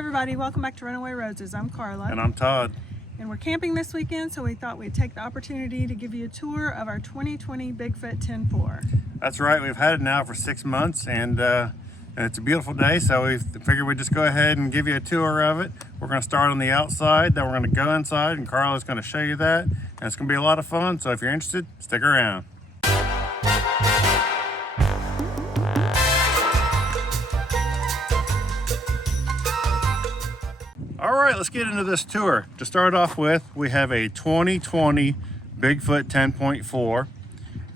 everybody, welcome back to Runaway Roses. I'm Carla. And I'm Todd. And we're camping this weekend, so we thought we'd take the opportunity to give you a tour of our 2020 Bigfoot 10.4. That's right, we've had it now for 6 months and it's a beautiful day, so we figured we'd just go ahead and give you a tour of it. We're going to start on the outside, then we're going to go inside, and Carla's going to show you that. And it's going to be a lot of fun, so if you're interested, stick around. All right, let's get into this tour. To start off with, we have a 2020 Bigfoot 10.4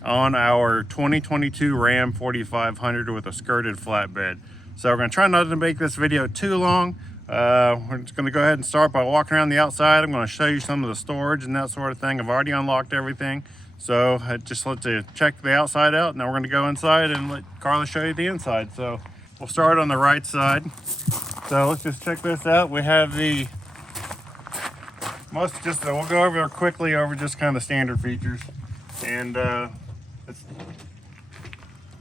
on our 2022 Ram 4500 with a skirted flatbed. So we're going to try not to make this video too long. We're just going to go ahead and start by walking around the outside. I'm going to show you some of the storage and that sort of thing. I've already unlocked everything. So I just let you check the outside out. Now we're going to go inside and let Carla show you the inside. So we'll start on the right side. So let's just check this out. We have the we'll go over quickly over just kind of the standard features. And it's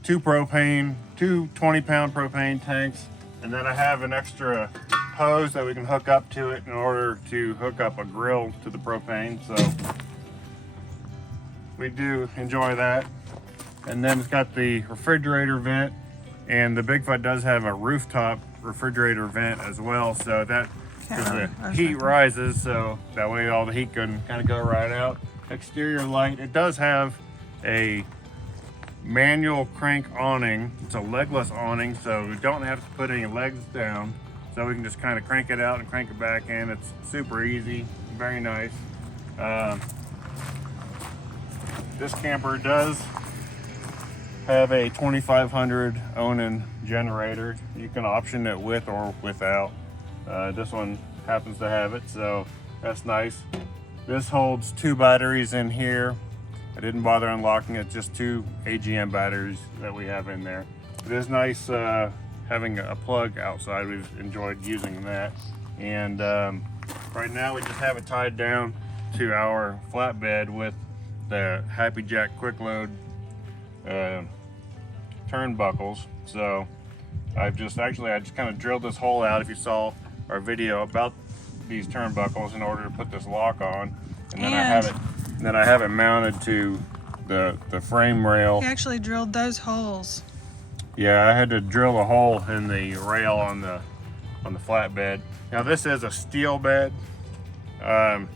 two 20-pound propane tanks. And then I have an extra hose that we can hook up to it in order to hook up a grill to the propane. So we do enjoy that. And then it's got the refrigerator vent. And the Bigfoot does have a rooftop refrigerator vent as well, so that because the heat rises, so that way all the heat can kind of go right out. Exterior light, it does have a manual crank awning. It's a legless awning, so we don't have to put any legs down, so we can just kind of crank it out and crank it back in. It's super easy, very nice. This camper does have a 2500 Onan generator. You can option it with or without. This one happens to have it, so that's nice. This holds 2 batteries in here. I didn't bother unlocking it, just 2 AGM batteries that we have in there. It is nice having a plug outside. We've enjoyed using that. And right now we just have it tied down to our flatbed with the Happy Jack quick load turnbuckles. So I just kind of drilled this hole out, if you saw our video about these turnbuckles, in order to put this lock on. And then I have it mounted to the frame rail. He actually drilled those holes. Yeah, I had to drill a hole in the rail on the flatbed. Now this is a steel bed. I'm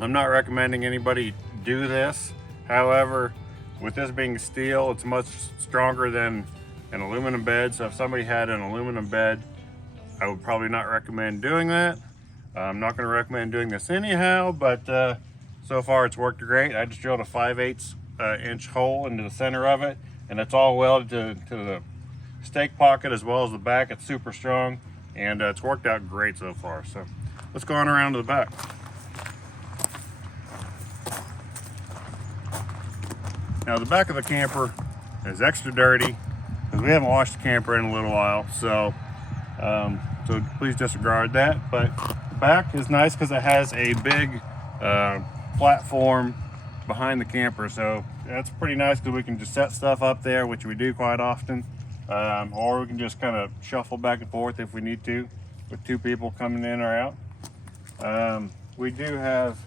not recommending anybody do this. However, with this being steel, it's much stronger than an aluminum bed. So if somebody had an aluminum bed, I would probably not recommend doing that. I'm not going to recommend doing this anyhow, but so far it's worked great. I just drilled a 5/8 inch hole into the center of it, and it's all welded to the stake pocket as well as the back. It's super strong, and it's worked out great so far. So let's go on around to the back. Now the back of the camper is extra dirty because we haven't washed the camper in a little while, so please disregard that. But the back is nice because it has a big platform behind the camper, so that's pretty nice because we can just set stuff up there, which we do quite often, or we can just kind of shuffle back and forth if we need to, with 2 people coming in or out. We do have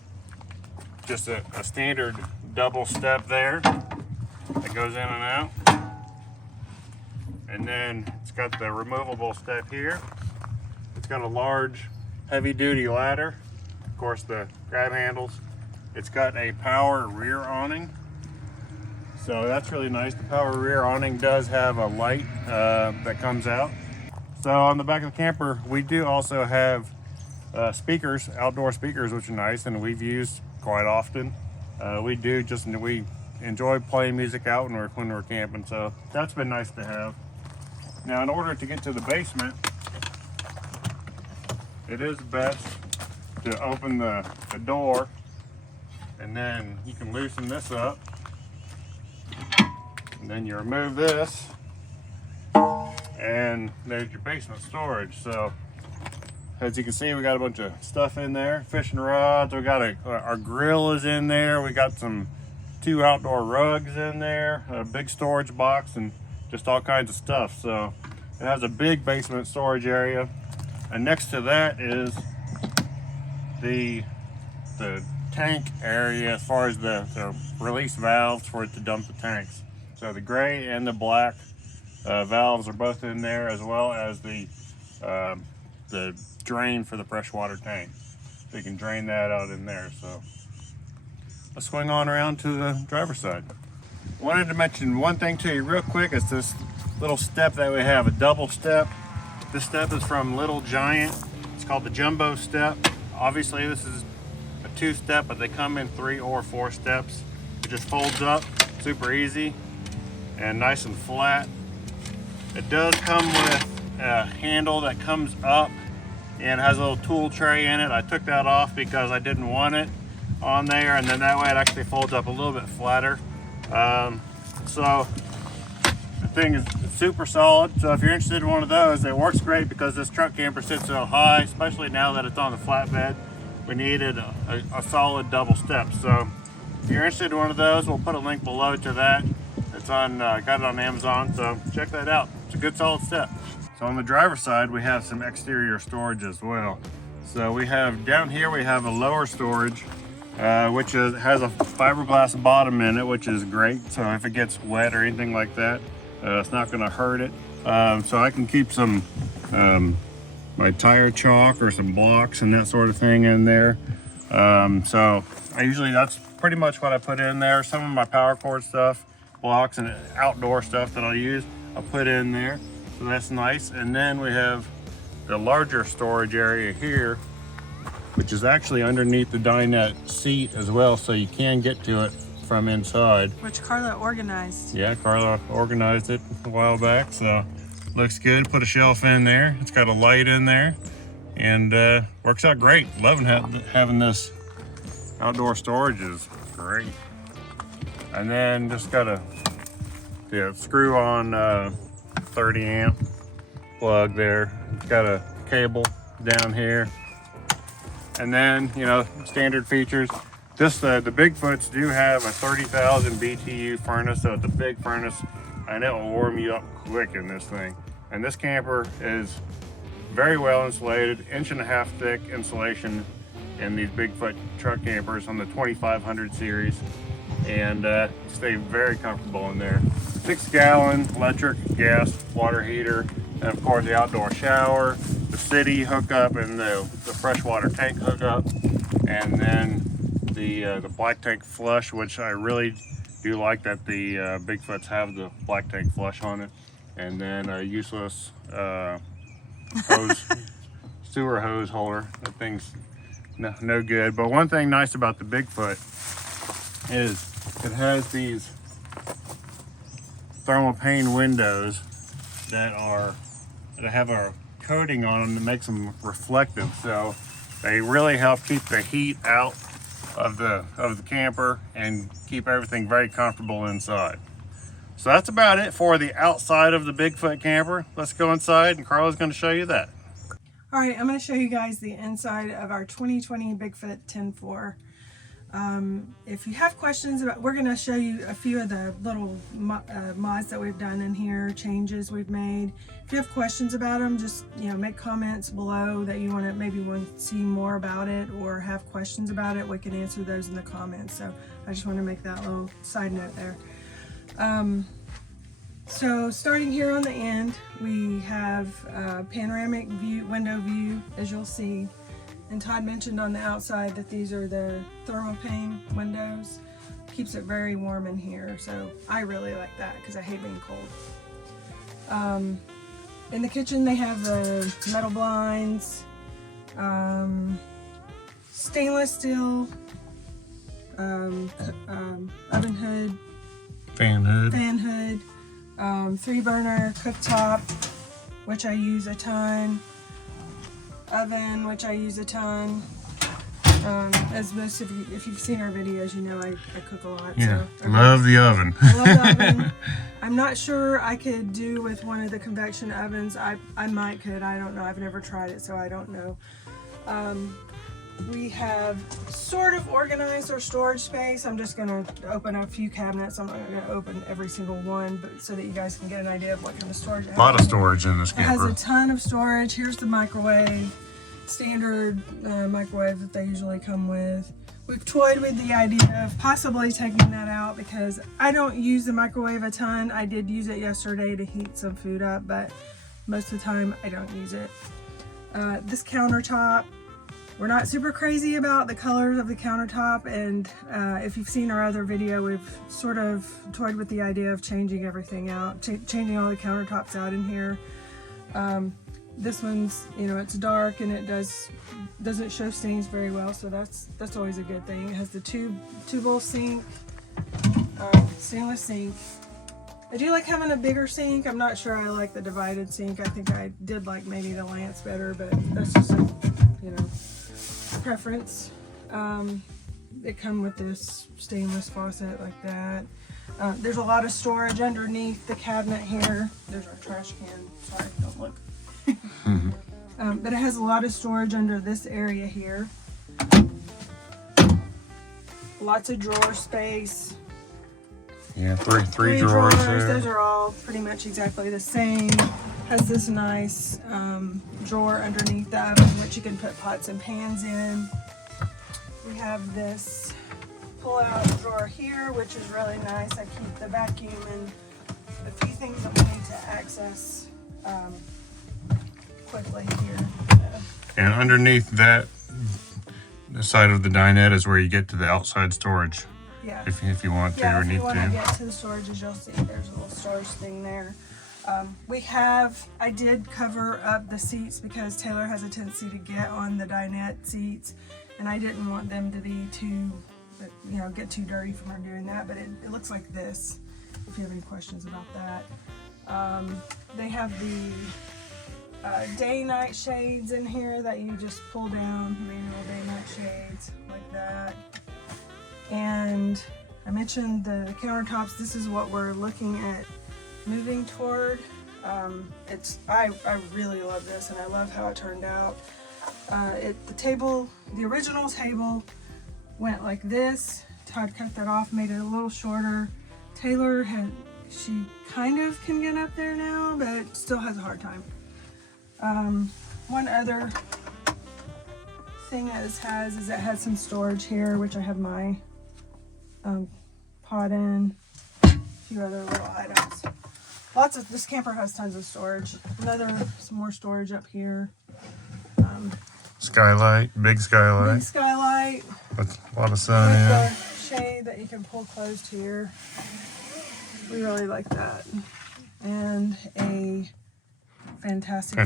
just a standard double step there that goes in and out, and then it's got the removable step here. It's got a large heavy-duty ladder, of course the grab handles. It's got a power rear awning, so that's really nice. The power rear awning does have a light that comes out. So on the back of the camper we do also have speakers, outdoor speakers, which are nice and we've used quite often. We enjoy playing music out when we're camping, so that's been nice to have. Now in order to get to the basement, it is best to open the door, and then you can loosen this up, and then you remove this, and there's your basement storage. So as you can see, we got a bunch of stuff in there, fishing rods, we got our grill is in there, we got 2 outdoor rugs in there, a big storage box, and just all kinds of stuff. So it has a big basement storage area. And next to that is the tank area as far as the release valves for it to dump the tanks. So the gray and the black valves are both in there, as well as the drain for the freshwater tank. So you can drain that out in there. So let's swing on around to the driver's side. Wanted to mention one thing to you real quick. It's this little step that we have, a double step. This step is from Little Giant. It's called the Jumbo Step. Obviously this is a 2-step, but they come in 3 or 4 steps. It just folds up, super easy and nice and flat. It does come with a handle that comes up and has a little tool tray in it. I took that off because I didn't want it on there, and then that way it actually folds up a little bit flatter. So the thing is super solid. So if you're interested in one of those, it works great because this truck camper sits so high, especially now that it's on the flatbed. We needed a solid double step. So if you're interested in one of those, we'll put a link below to that. It's on, got it on Amazon, so check that out. It's a good solid step. So on the driver's side, we have some exterior storage as well. So we have down here, we have a lower storage, which has a fiberglass bottom in it, which is great. So if it gets wet or anything like that, it's not going to hurt it. So I can keep some my tire chalk or some blocks and that sort of thing in there. So that's pretty much what I put in there. Some of my power cord stuff, blocks and outdoor stuff that I'll use, I'll put in there. So that's nice. And then we have the larger storage area here, which is actually underneath the dinette seat as well, so you can get to it from inside. Which Carla organized. Yeah, Carla organized it a while back, so looks good. Put a shelf in there. It's got a light in there, and works out great. Loving having this outdoor storage is great. And then just got a screw on 30 amp plug there. It's got a cable down here. And then, standard features. The Bigfoots do have a 30,000 BTU furnace, so it's a big furnace, and it will warm you up quick in this thing. And this camper is very well insulated, 1.5 inch thick insulation in these Bigfoot truck campers on the 2500 series, and stay very comfortable in there. 6-gallon electric, gas, water heater, and of course the outdoor shower, the city hookup, and the freshwater tank hookup, and then the black tank flush, which I really do like that the Bigfoots have the black tank flush on it, and then a useless sewer hose holder. That thing's no good. But one thing nice about the Bigfoot is it has these thermal pane windows that have a coating on them that makes them reflective, so they really help keep the heat out of the camper and keep everything very comfortable inside. So that's about it for the outside of the Bigfoot camper. Let's go inside and Carla's going to show you that. All right, I'm going to show you guys the inside of our 2020 Bigfoot 10.4. If you have questions about, we're going to show you a few of the little mods that we've done in here, changes we've made. If you have questions about them, just make comments below that you want to see more about it or have questions about it. We can answer those in the comments. So I just want to make that little side note there. So starting here on the end, we have panoramic window view, as you'll see. And Todd mentioned on the outside that these are the thermal pane windows. Keeps it very warm in here, so I really like that because I hate being cold. In the kitchen they have the metal blinds, stainless steel oven hood, fan hood, 3-burner cooktop, which I use a ton, oven, which I use a ton. As most of you, if you've seen our videos, you know I cook a lot. Yeah, so love the oven. I love the oven. I'm not sure I could do with one of the convection ovens. I might could. I don't know. I've never tried it, so I don't know. We have sort of organized our storage space. I'm just gonna open a few cabinets. I'm not gonna open every single one, but so that you guys can get an idea of what kind of storage it has. A lot of storage in this It has camper. a ton of storage. Here's the microwave, standard microwave that they usually come with. We've toyed with the idea of possibly taking that out because I don't use the microwave a ton. I did use it yesterday to heat some food up, but most of the time I don't use it. This countertop, we're not super crazy about the colors of the countertop, and if you've seen our other video, we've sort of toyed with the idea of changing everything out, changing all the countertops out in here. This one's, you know, it's dark and it doesn't show stains very well, so that's always a good thing. It has the two-bowl sink, stainless sink. I do like having a bigger sink. I'm not sure I like the divided sink. I think I did like maybe the Lance better, but that's just a, you know, preference. They come with this stainless faucet like that. There's a lot of storage underneath the cabinet here. There's our trash can. Sorry, don't look. But it has a lot of storage under this area here. Lots of drawer space. Yeah, three drawers there. Those are all pretty much exactly the same. Has this nice drawer underneath the oven, which you can put pots and pans in. We have this pull-out drawer here, which is really nice. I keep the vacuum and a few things that we need to access quickly here. And underneath that, the side of the dinette is where you get to the outside storage. Yeah. If you want to or if need you want to to. get to the storages, you'll see there's a little storage thing there. I did cover up the seats because Taylor has a tendency to get on the dinette seats, and I didn't want them to be too, you know, get too dirty from her doing that, but it looks like this, if you have any questions about that. They have the day-night shades in here that you just pull down, manual day-night shades like that. And I mentioned the countertops. This is what we're looking at moving toward. I really love this, and I love how it turned out. The original table went like this. Todd cut that off, made it a little shorter. Taylor she kind of can get up there now, but still has a hard time. One other thing that this has is it has some storage here, which I have my pot in, a few other little items. This camper has tons of storage. Some more storage up here. Skylight, big skylight. Big skylight. With a lot of sun With in. the shade that you can pull closed here. We really like that. And a fantastic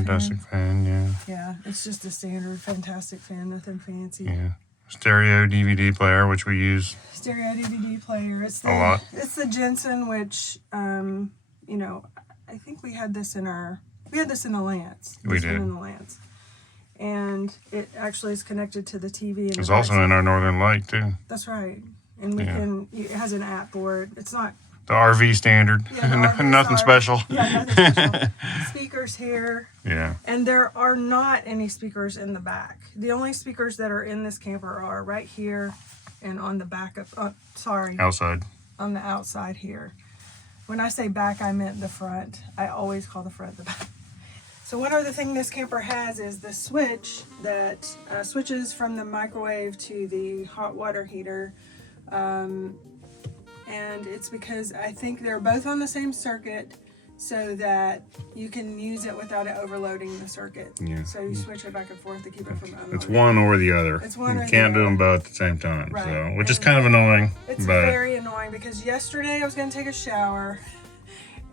fan, yeah. Yeah, it's just a standard fantastic fan, nothing fancy. Yeah. Stereo DVD player, which we use Stereo DVD player. It's a lot. It's the Jensen, which you know, I think we had this in the Lance. We did. In the Lance. And it actually is connected to the TV. It's also in our Northern Light too. That's right. And it has an app for it. It's not The RV standard. Yeah, Nothing special. Yeah, nothing special. Speakers here. Yeah. And there are not any speakers in the back. The only speakers that are in this camper are right here and on the back of, Outside. on the outside here. When I say back, I meant the front. I always call the front the back. So one other thing this camper has is the switch that switches from the microwave to the hot water heater. And it's because I think they're both on the same circuit so that you can use it without it overloading the circuit. Yeah. So you switch it back and forth to keep it from unloading. It's one or the other. It's one you or the can't do other. them both at the same time, Right. so which is kind of annoying. It's but very annoying because yesterday I was going to take a shower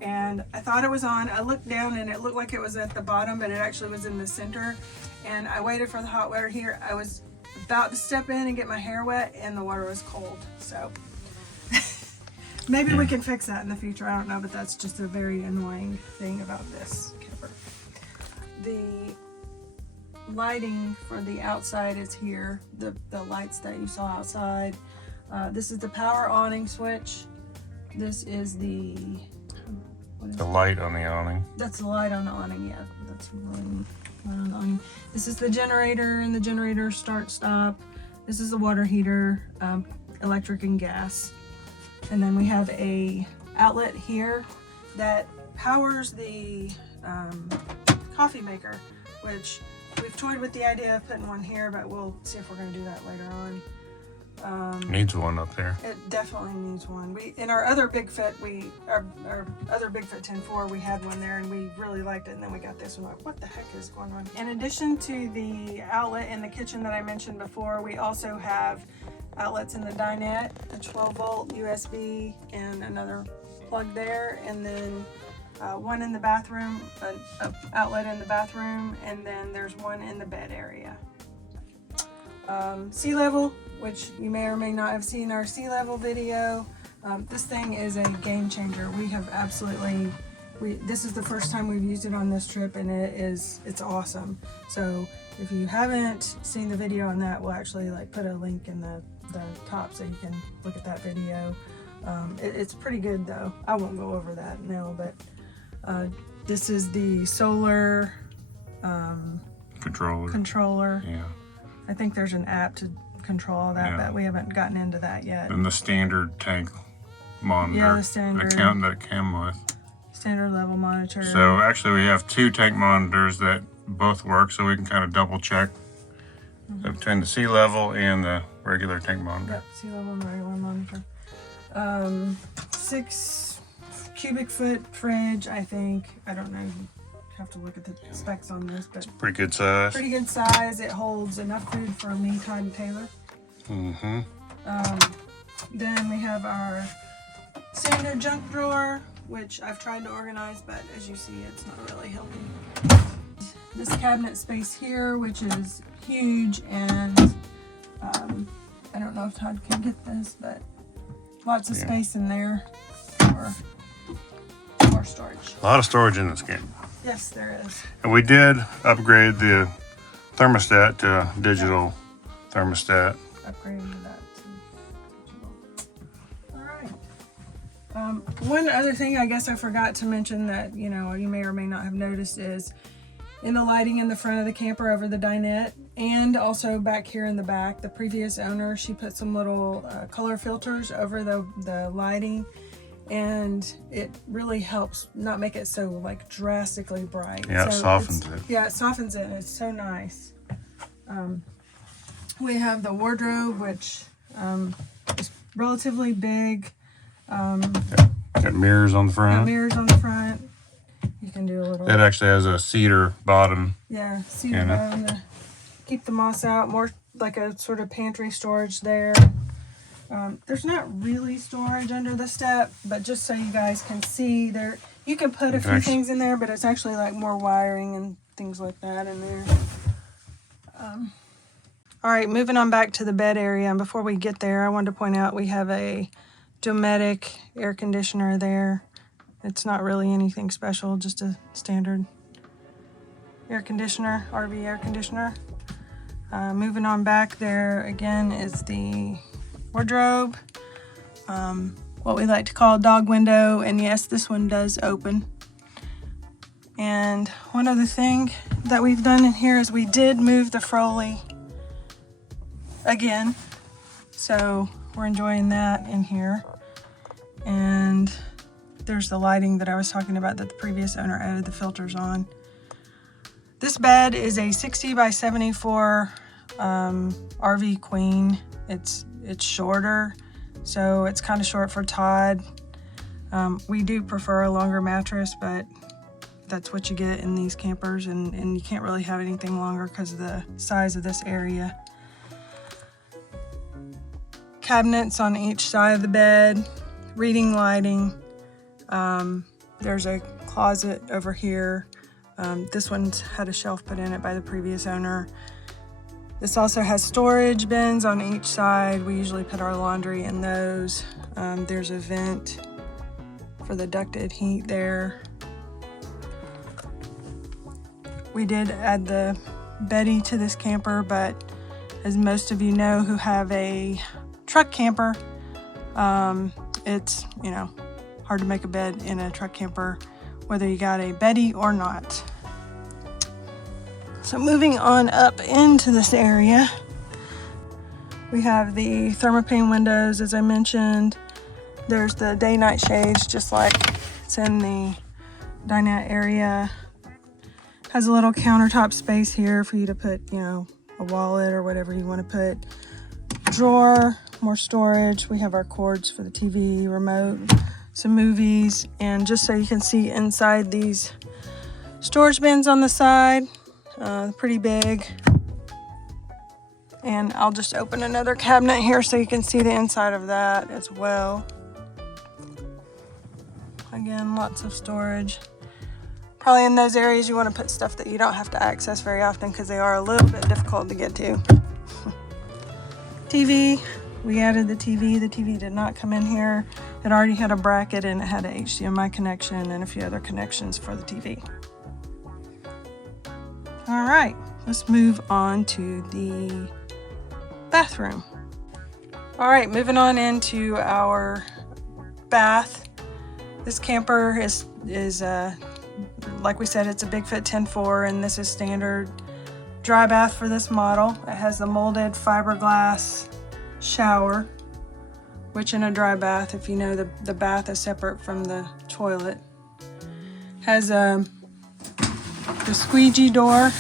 and I thought it was on. I looked down and it looked like it was at the bottom, but it actually was in the center. And I waited for the hot water here. I was about to step in and get my hair wet and the water was cold. So maybe we can fix that in the future. I don't know, but that's just a very annoying thing about this camper. The lighting for the outside is here. The lights that you saw outside. This is the power awning switch. This is the the light on the awning. That's the light on the awning. Yeah, that's really neat. This is the generator and the generator start stop. This is the water heater, electric and gas. And then we have a outlet here that powers the coffee maker, which we've toyed with the idea of putting one here, but we'll see if we're going to do that later on. Needs one up there. It definitely needs one. In our other Bigfoot, our other Bigfoot 10.4, we had one there and we really liked it, and then we got this one. Like, what the heck is going on? In addition to the outlet in the kitchen that I mentioned before, we also have outlets in the dinette, a 12-volt USB and another plug there, and then one in the bathroom, an outlet in the bathroom, and then there's one in the bed area. Sea level, which you may or may not have seen our sea level video. This thing is a game changer. We have absolutely, this is the first time we've used it on this trip, and it's awesome. So if you haven't seen the video on that, we'll actually put a link in the top so you can look at that video. It's pretty good though. I won't go over that now, but this is the solar controller. Yeah. I think there's an app to control all that, but we haven't gotten into that yet. And the standard tank monitor. Yeah, the standard. Account that it came with. Standard level monitor. So actually we have two tank monitors that both work, so we can kind of double check between the sea level and the regular tank monitor. Yep, sea level and regular monitor. 6 cubic foot fridge, I think. I don't know. Have to look at the specs on this, but it's pretty good size. Pretty good size. It holds enough food for me, Todd, and Taylor. Then we have our standard junk drawer, which I've tried to organize, but as you see, it's not really helping. This cabinet space here, which is huge, and I don't know if Todd can get this, but lots of space in there for more storage. A lot of storage in this game. Yes, there is. And we did upgrade the thermostat to digital thermostat. Upgrading to that to digital. All right. One other thing I guess I forgot to mention that, you may or may not have noticed is in the lighting in the front of the camper over the dinette, and also back here in the back, the previous owner, she put some little color filters over the lighting. And it really helps not make it so drastically bright. Yeah, it softens it. Yeah, it softens it. It's so nice. We have the wardrobe, which is relatively big. Got mirrors on the front. Got mirrors on the front. You can do a little. It actually has a cedar bottom. Yeah, cedar bottom to keep the moss out. More like a sort of pantry storage there. There's not really storage under the step, but just so you guys can see, there you can put a few things in there, but it's actually more wiring and things like that in there. All right, moving on back to the bed area, and before we get there, I wanted to point out we have a Dometic air conditioner there. It's not really anything special, just a standard air conditioner, RV air conditioner. Moving on back there again is the wardrobe, what we like to call a dog window, and yes, this one does open. And one other thing that we've done in here is we did move the Froley again, so we're enjoying that in here. And there's the lighting that I was talking about that the previous owner added the filters on. This bed is a 60 by 74 RV queen. It's shorter, so it's kind of short for Todd. We do prefer a longer mattress, but that's what you get in these campers, and you can't really have anything longer because of the size of this area. Cabinets on each side of the bed, reading lighting. There's a closet over here. This one's had a shelf put in it by the previous owner. This also has storage bins on each side. We usually put our laundry in those. There's a vent for the ducted heat there. We did add the Betty to this camper, but as most of you know who have a truck camper, it's, hard to make a bed in a truck camper, whether you got a Betty or not. So moving on up into this area, we have the thermopane windows, as I mentioned. There's the day-night shades, just like it's in the dinette area. Has a little countertop space here for you to put, you know, a wallet or whatever you want to put. Drawer, more storage. We have our cords for the TV, remote, some movies, and just so you can see inside these storage bins on the side, pretty big. And I'll just open another cabinet here so you can see the inside of that as well. Again, lots of storage. Probably in those areas you want to put stuff that you don't have to access very often because they are a little bit difficult to get to. TV, we added the TV. The TV did not come in here. It already had a bracket and it had an HDMI connection and a few other connections for the TV. All right, let's move on to the bathroom. All right, moving on into our bath. This camper is like we said, it's a Bigfoot 10.4, and this is standard dry bath for this model. It has the molded fiberglass shower, which in a dry bath, if you know, the bath is separate from the toilet. Has the squeegee door,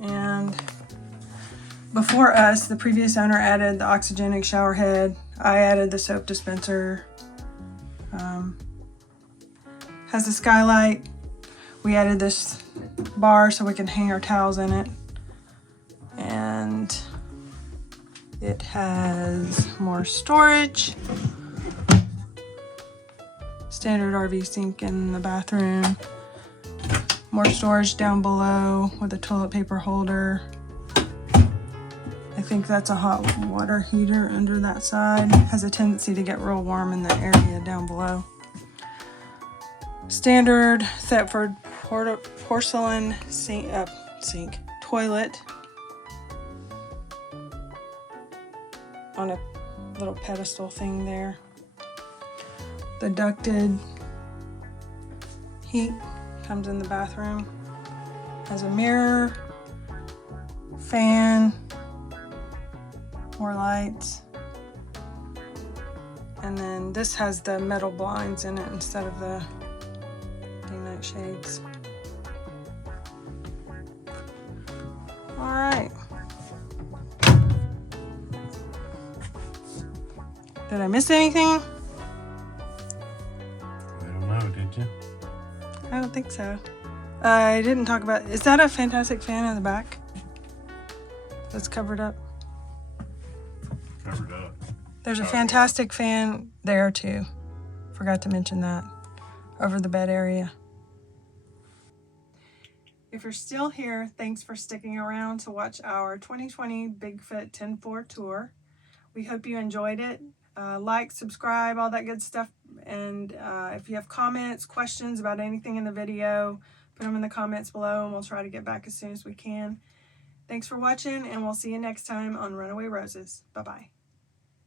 and before us, the previous owner added the oxygenic shower head. I added the soap dispenser. Has a skylight. We added this bar so we can hang our towels in it. And it has more storage. Standard RV sink in the bathroom. More storage down below with a toilet paper holder. I think that's a hot water heater under that side. Has a tendency to get real warm in the area down below. Standard Thetford porcelain sink toilet on a little pedestal thing there. The ducted heat comes in the bathroom. Has a mirror, fan, more lights, and then this has the metal blinds in it instead of the dinette shades. All right. Did I miss anything? I don't know, did you? I don't think so. I didn't talk about, is that a fantastic fan in the back that's covered up? Covered up. There's a fantastic fan there too. Forgot to mention that. Over the bed area. If you're still here, thanks for sticking around to watch our 2020 Bigfoot 10.4 tour. We hope you enjoyed it. Like, subscribe, all that good stuff. And if you have comments, questions about anything in the video, put them in the comments below and we'll try to get back as soon as we can. Thanks for watching, and we'll see you next time on Runaway Roses. Bye-bye.